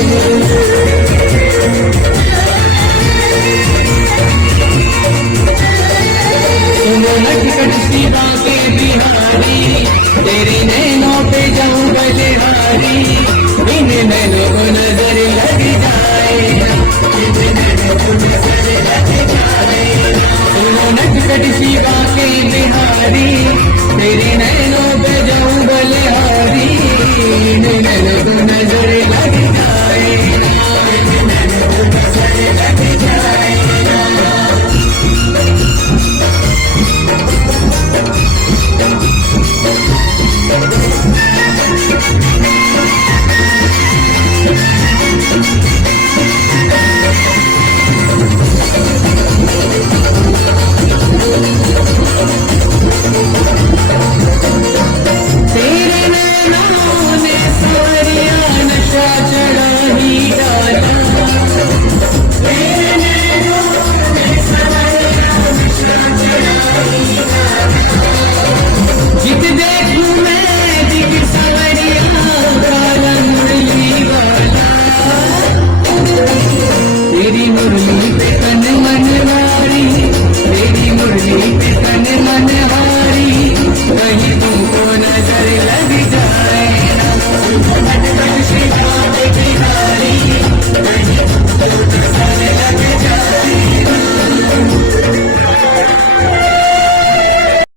तुम नटखट सीता के बिहारी, तेरे नैनों पे जाऊं बलिहारी, इन नैनों को नजर लग जाए, तुम नटखट सीता के बिहारी, तेरे नैनों पे जाऊं बलिहारी, इन नैनों को नजर लग जाए,